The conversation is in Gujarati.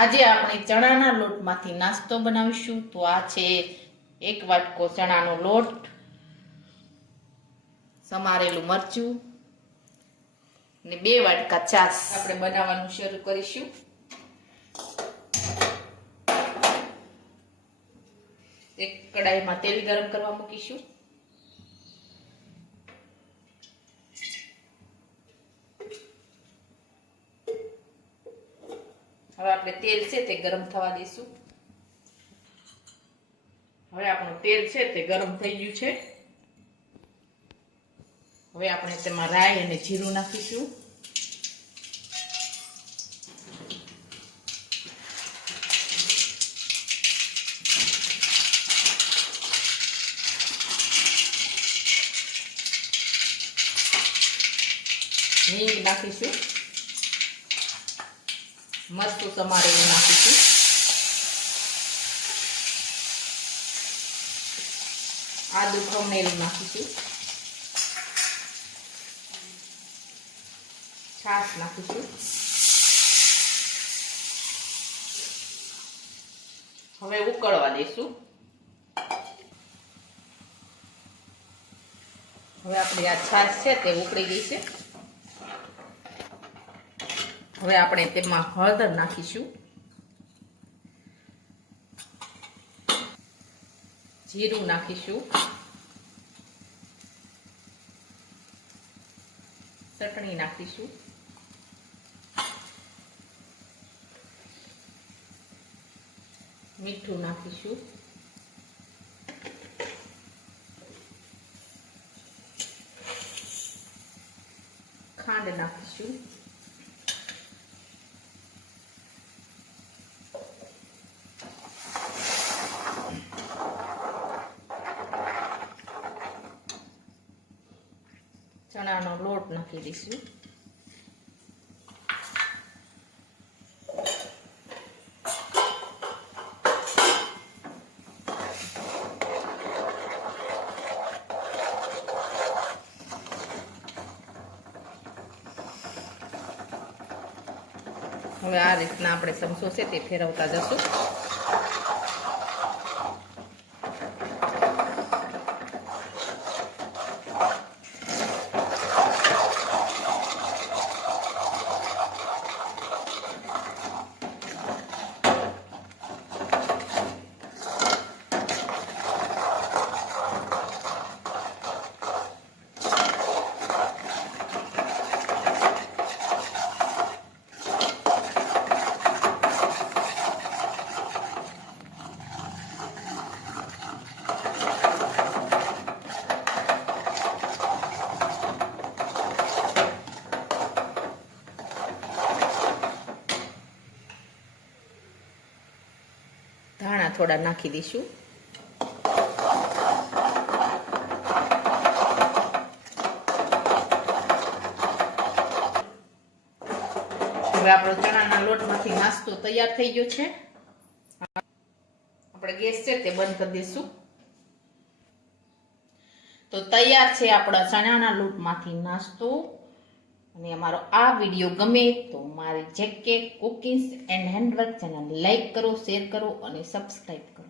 આજે આપણે ચણાના લોટમાંથી નાસ્તો બનાવીશું. તો આ છે 1 વાટકો ચણાનો લોટ, સમારેલું મરચું ને 2 વાટકા છાશ. આપણે બનાવવાનું શરૂ કરીશું. એક કડાઈમાં તેલ ગરમ કરવા મૂકીશું. હવે આપણે તેલ છે તે ગરમ થવા દઈશું. હવે આપણું તેલ છે તે ગરમ થઈ ગયું છે. હવે આપણે તેમાં રાઈ અને જીરું નાખીશું. હિંગ નાખીશું. મરચું સમારેલું નાખીશું. આદુ ખમણેલું નાખીશું. છાશ નાખીશું. હવે ઉકળવા દઈશું. હવે આપણી આ છાશ છે તે ઉકળી ગઈ છે. હવે આપણે તેમાં હળદર નાખીશું, જીરું નાખીશું, ચટણી નાખીશું, મીઠું નાખીશું, ખાંડ નાખીશું, ચણાનો લોટ નાખી દઈશું. હવે આ રીતના આપણે ચમચો છે તે ફેરવતા જશું. ધાણા થોડા નાખી દઈશું. હવે આપણો ચણાના લોટમાંથી નાસ્તો તૈયાર થઈ ગયો છે. આપણે ગેસ છે તે બંધ કરી દઈશું. તો તૈયાર છે આપણા ચણાના લોટમાંથી નાસ્તો. અને અમારો આ વિડીયો ગમે તો મારી જેકે કુકિંગ્સ એન્ડ હેન્ડવર્ક ચેનલ લાઈક કરો, શેર કરો અને સબસ્ક્રાઈબ કરો.